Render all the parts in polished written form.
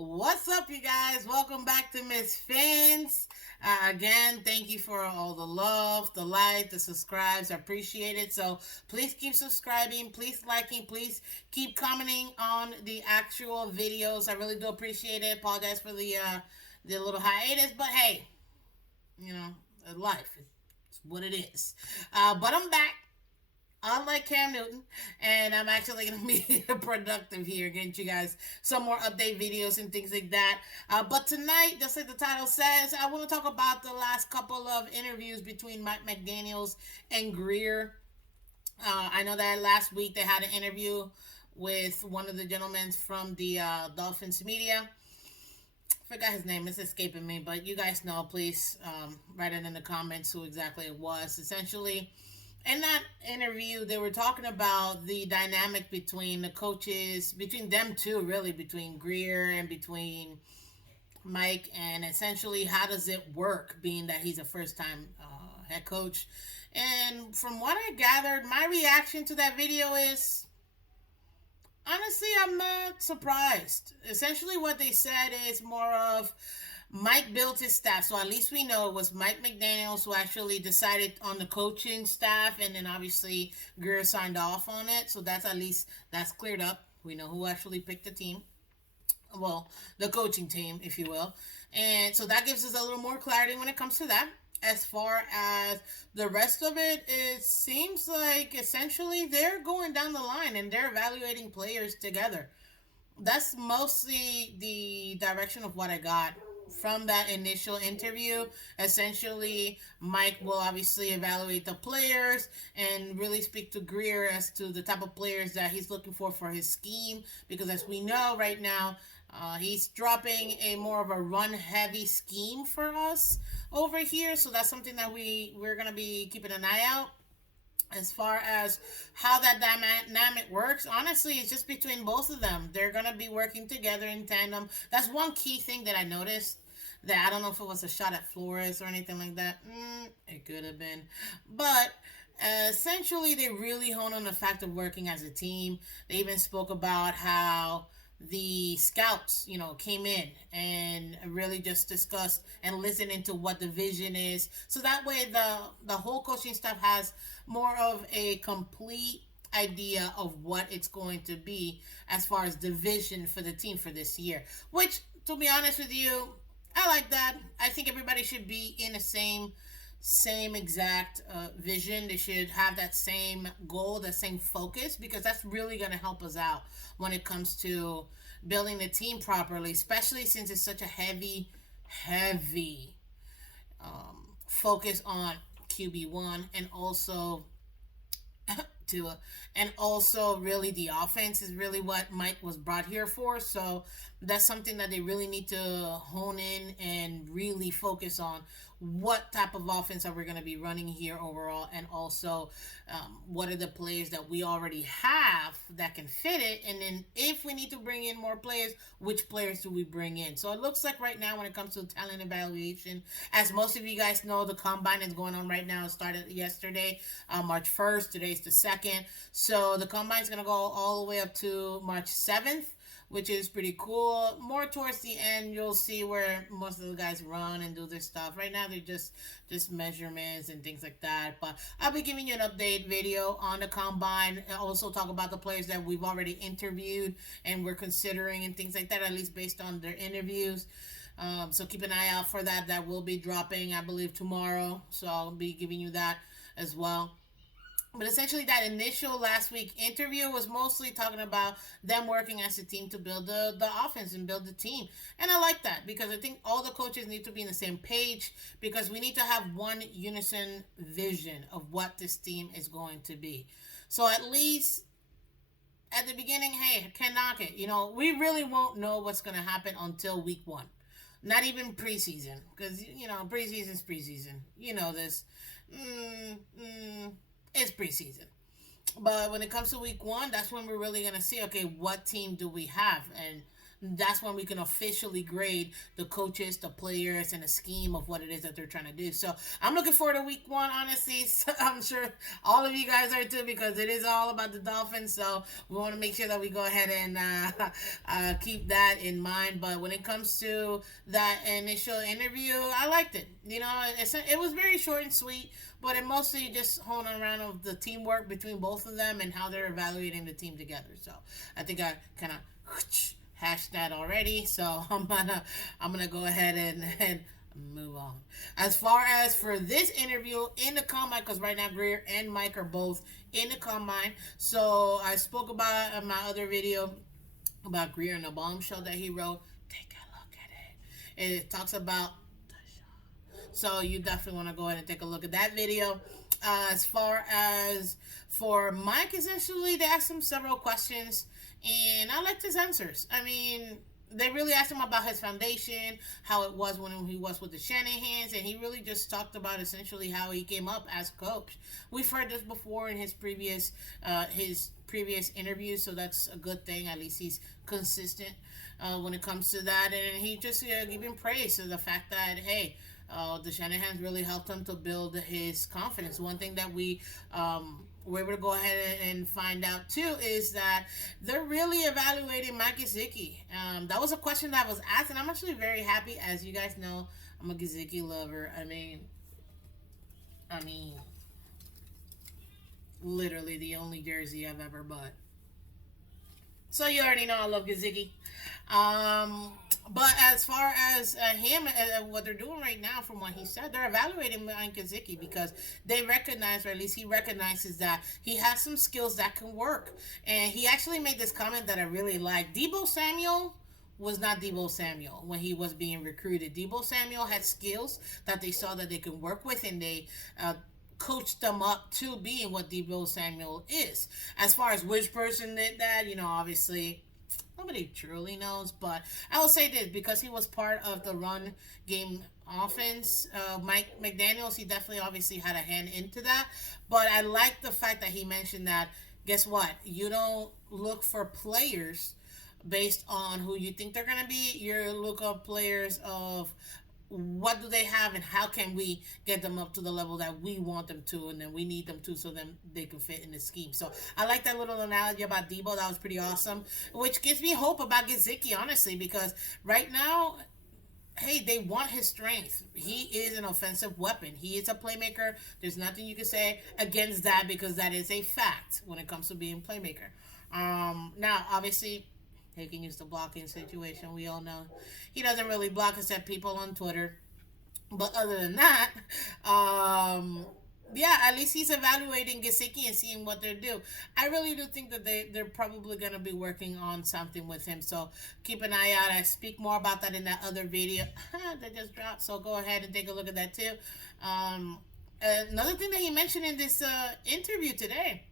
What's up, you guys? Welcome back to Miss Fins. Again, thank you for all the love, the like, the subscribes. I appreciate it. So please keep subscribing, please liking, please keep commenting on the actual videos. I really do appreciate it. Apologize for the little hiatus, but hey, you know, life. It's what it is. But I'm back, unlike Cam Newton, and I'm actually going to be productive here, getting you guys some more update videos and things like that. But tonight, just like the title says, I want to talk about the last couple of interviews between Mike McDaniels and Greer. I know that last week they had an interview with one of the gentlemen from the Dolphins media. Forgot his name, it's escaping me, but you guys know, please write it in the comments who exactly it was. Essentially, in that interview, they were talking about the dynamic between the coaches, between them two, really, between Greer and between Mike, and essentially how does it work, being that he's a first time head coach. And from what I gathered, my reaction to that video is honestly, I'm not surprised. Essentially, what they said is more of Mike built his staff, so at least we know it was Mike McDaniels who actually decided on the coaching staff, and then obviously Greer signed off on it. So that's at least that's cleared up. We know who actually picked the team, well, the coaching team, if you will, and so that gives us a little more clarity when it comes to that. As far as the rest of it, it seems like essentially they're going down the line and they're evaluating players together. That's mostly the direction of what I got from that initial interview. Essentially, Mike will obviously evaluate the players and really speak to Greer as to the type of players that he's looking for his scheme. Because as we know right now, he's dropping a more of a run heavy scheme for us over here. So that's something that we're gonna be keeping an eye out. As far as how that dynamic works, honestly, it's just between both of them. They're gonna be working together in tandem. That's one key thing that I noticed. That I don't know if it was a shot at Flores or anything like that. It could have been, but essentially, they really hone on the fact of working as a team. They even spoke about how the scouts, came in and really just discussed and listened into what the vision is. So that way the whole coaching staff has more of a complete idea of what it's going to be as far as the vision for the team for this year. Which, to be honest with you, I like that. I think everybody should be in the same exact vision. They should have that same goal, the same focus, because that's really going to help us out when it comes to building the team properly, especially since it's such a heavy focus on QB1 and also Tua. And also, really, the offense is really what Mike was brought here for. So that's something that they really need to hone in and really focus on. What type of offense are we going to be running here overall? And also, what are the players that we already have that can fit it? And then, if we need to bring in more players, which players do we bring in? So it looks like right now, when it comes to talent evaluation, as most of you guys know, the combine is going on right now. It started yesterday, March 1st. Today's the 2nd. So the combine is going to go all the way up to March 7th, which is pretty cool. More towards the end, you'll see where most of the guys run and do their stuff. Right now, they're just measurements and things like that. But I'll be giving you an update video on the combine. I'll also talk about the players that we've already interviewed and we're considering and things like that, at least based on their interviews. So keep an eye out for that. That will be dropping, I believe, tomorrow. So I'll be giving you that as well. But essentially, that initial last week interview was mostly talking about them working as a team to build the offense and build the team. And I like that because I think all the coaches need to be in the same page because we need to have one unison vision of what this team is going to be. So at least at the beginning, hey, can't knock it. We really won't know what's going to happen until week one. Not even preseason because, preseason's preseason. You know this. It's preseason. But when it comes to week one, that's when we're really gonna see, okay, what team do we have? And that's when we can officially grade the coaches, the players, and the scheme of what it is that they're trying to do. So I'm looking forward to week one, honestly. So I'm sure all of you guys are too, because it is all about the Dolphins. So we want to make sure that we go ahead and keep that in mind. But when it comes to that initial interview, I liked it. It was very short and sweet, but it mostly just honed around of the teamwork between both of them and how they're evaluating the team together. So I think I kind of hashed that already. So I'm gonna go ahead and move on. As far as for this interview in the combine, because right now Greer and Mike are both in the combine. So I spoke about in my other video about Greer and the bombshell that he wrote. Take a look at it. It talks about, so you definitely want to go ahead and take a look at that video. As far as for Mike, essentially, they asked him several questions, and I liked his answers. I mean, they really asked him about his foundation, how it was when he was with the Shanahans, and he really just talked about essentially how he came up as coach. We've heard this before in his previous interviews, so that's a good thing. At least he's consistent when it comes to that, and he just giving praise to the fact that, hey, the Shanahans really helped him to build his confidence. One thing that we were able to go ahead and find out too is that they're really evaluating Mike Gesicki. That was a question that was asked, and I'm actually very happy. As you guys know, I'm a Gesicki lover. I mean, literally the only jersey I've ever bought. So you already know I love Gesicki. But as far as him, what they're doing right now, from what he said, they're evaluating Mike Gesicki because they recognize, or at least he recognizes, that he has some skills that can work. And he actually made this comment that I really like. Debo Samuel was not Debo Samuel when he was being recruited. Debo Samuel had skills that they saw that they could work with, and they coached them up to being what Debo Samuel is. As far as which person did that, obviously nobody truly knows, but I will say this because he was part of the run game offense. Mike McDaniels, he definitely obviously had a hand into that, but I like the fact that he mentioned that, guess what? You don't look for players based on who you think they're going to be. You look up players of what do they have and how can we get them up to the level that we want them to, and then we need them to, so then they can fit in the scheme. So I like that little analogy about Debo. That was pretty awesome, which gives me hope about Gesicki, honestly, because right now, hey, they want his strength. He is an offensive weapon. He is a playmaker. There's nothing you can say against that, because that is a fact when it comes to being a playmaker. Now, obviously, he can use the blocking situation. We all know he doesn't really block except people on Twitter. But other than that, yeah, at least he's evaluating Gesicki and seeing what they do. I really do think that they're probably going to be working on something with him. So keep an eye out. I speak more about that in that other video that just dropped. So go ahead and take a look at that too. Another thing that he mentioned in this interview today,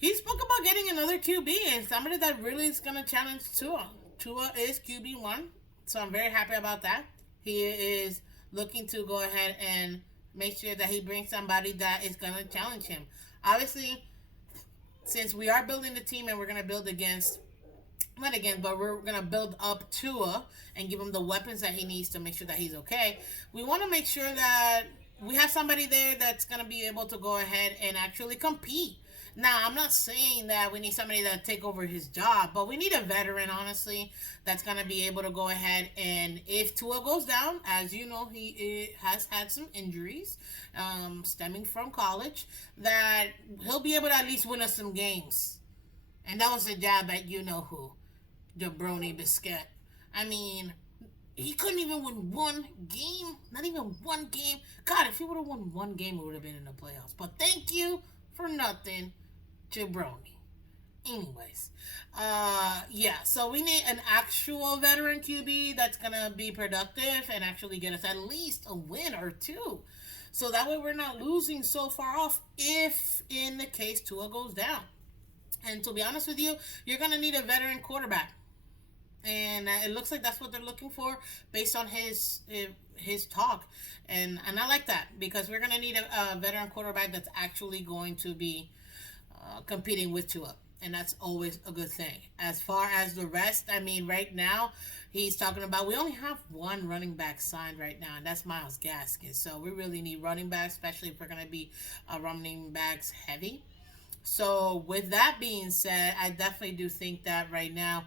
he spoke about getting another QB and somebody that really is going to challenge Tua. Tua is QB1, so I'm very happy about that. He is looking to go ahead and make sure that he brings somebody that is going to challenge him. Obviously, since we are building the team and we're going to build against, not again, but we're going to build up Tua and give him the weapons that he needs to make sure that he's okay, we want to make sure that we have somebody there that's going to be able to go ahead and actually compete. Now, I'm not saying that we need somebody to take over his job, but we need a veteran, honestly, that's going to be able to go ahead and, if Tua goes down, as you know, he has had some injuries stemming from college, that he'll be able to at least win us some games. And that was a jab at you-know-who, Jabroni Biscuit. I mean, he couldn't even win one game. Not even one game. God, if he would have won one game, we would have been in the playoffs. But thank you for nothing, Jabroni. Anyways, yeah, so we need an actual veteran QB that's gonna be productive and actually get us at least a win or two. So that way we're not losing so far off if, in the case, Tua goes down. And to be honest with you, you're gonna need a veteran quarterback. And it looks like that's what they're looking for based on his talk, and I like that, because we're gonna need a veteran quarterback that's actually going to be competing with Tua. and that's always a good thing. As far as the rest, I mean, right now, he's talking about we only have one running back signed right now, and that's Miles Gaskin. So we really need running backs, especially if we're going to be running backs heavy. So with that being said, I definitely do think that right now,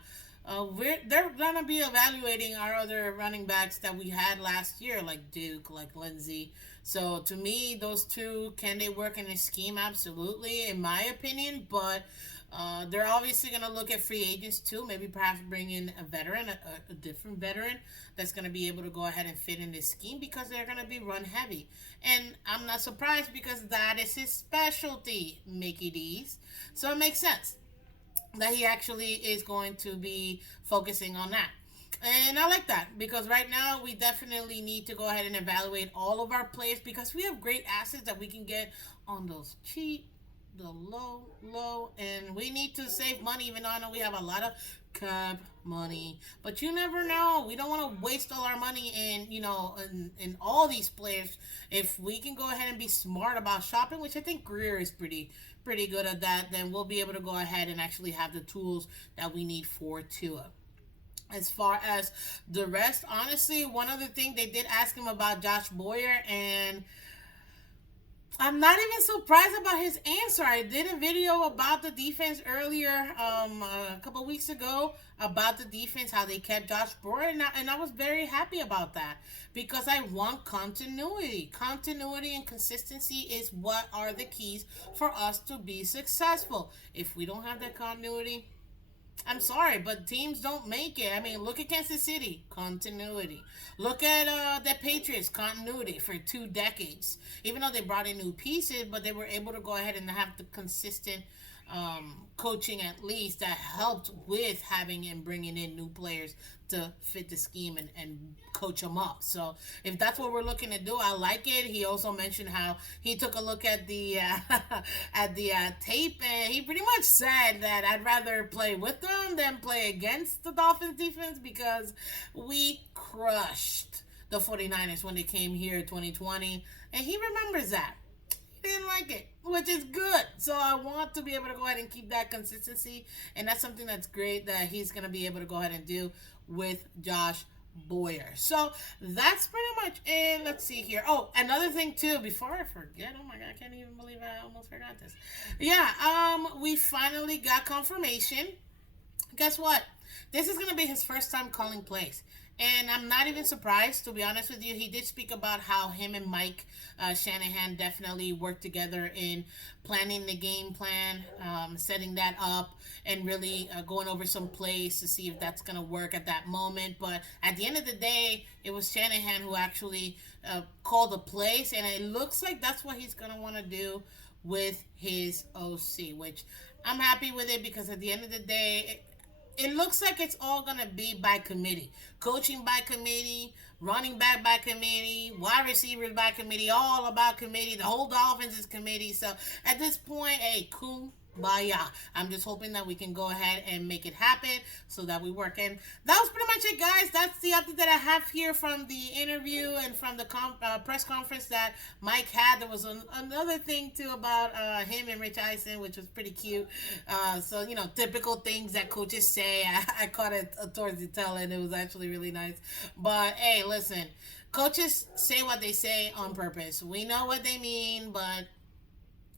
they're gonna be evaluating our other running backs that we had last year, like Duke, like Lindsey. So to me, those two, can they work in a scheme? Absolutely, in my opinion. But they're obviously going to look at free agents too. Maybe perhaps bring in a veteran, a different veteran that's going to be able to go ahead and fit in this scheme because they're going to be run heavy. And I'm not surprised because that is his specialty, Mickey D's. So it makes sense that he actually is going to be focusing on that. And I like that because right now we definitely need to go ahead and evaluate all of our players because we have great assets that we can get on those cheap, the low, and we need to save money. Even though I know we have a lot of cap money, but you never know. We don't want to waste all our money in all these players. If we can go ahead and be smart about shopping, which I think Greer is pretty good at that, then we'll be able to go ahead and actually have the tools that we need for Tua. As far as the rest, honestly, one other thing they did ask him about Josh Boyer, and I'm not even surprised about his answer. I did a video about the defense earlier, a couple weeks ago, about the defense, how they kept Josh Boyer, and I was very happy about that because I want continuity. Continuity and consistency is what are the keys for us to be successful. If we don't have that continuity, I'm sorry, but teams don't make it. I mean, look at Kansas City, continuity. Look at the Patriots, continuity for 2 decades. Even though they brought in new pieces, but they were able to go ahead and have the consistent coaching at least that helped with having and bringing in new players to fit the scheme and coach them up. So if that's what we're looking to do, I like it. He also mentioned how he took a look at the at the tape, and he pretty much said that I'd rather play with them than play against the Dolphins defense because we crushed the 49ers when they came here in 2020, and he remembers that. Didn't like it, which is good. So I want to be able to go ahead and keep that consistency, and that's something that's great that he's going to be able to go ahead and do with Josh Boyer. So that's pretty much it. Let's see here. Oh, another thing too, before I forget, oh my god, I can't even believe I almost forgot this. Yeah, we finally got confirmation. Guess what? This is gonna be his first time calling plays. And I'm not even surprised, to be honest with you. He did speak about how him and Mike Shanahan definitely worked together in planning the game plan, setting that up, and really going over some plays to see if that's going to work at that moment. But at the end of the day, it was Shanahan who actually called the plays, and it looks like that's what he's going to want to do with his OC, which I'm happy with it because at the end of the day, it looks like it's all going to be by committee. Coaching by committee, running back by committee, wide receivers by committee, all about committee. The whole Dolphins is committee. So at this point, hey, kumbaya. I'm just hoping that we can go ahead and make it happen so that we work. And that was pretty much it, guys. That's the update that I have here from the interview and from the press conference that Mike had. There was another thing too about him and Rich Eisen, which was pretty cute. So typical things that coaches say. I caught it towards the tail end. It was actually really nice. But hey, listen, coaches say what they say on purpose. We know what they mean, but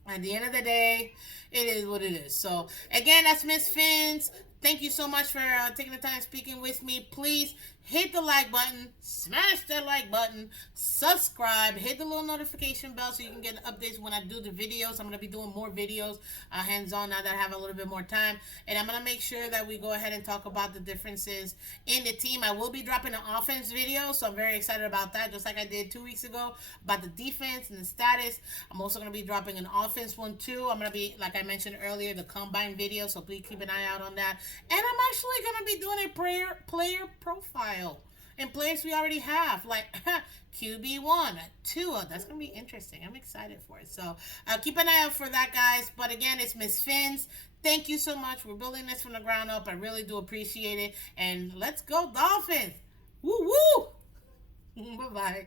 at the end of the day, it is what it is. So, again, that's Miss Fins. Thank you so much for taking the time speaking with me. Please hit the like button, smash that like button, subscribe, hit the little notification bell so you can get updates when I do the videos. I'm going to be doing more videos hands-on now that I have a little bit more time. And I'm going to make sure that we go ahead and talk about the differences in the team. I will be dropping an offense video, so I'm very excited about that, just like I did 2 weeks ago about the defense and the status. I'm also going to be dropping an offense one too. I'm going to be, like I mentioned earlier, the combine video, so please keep an eye out on that. And I'm actually going to be doing a player profile and players we already have, like QB1, Tua. That's going to be interesting. I'm excited for it. So keep an eye out for that, guys. But again, it's Miss Fins. Thank you so much. We're building this from the ground up. I really do appreciate it. And let's go Dolphins. Woo woo. Bye-bye.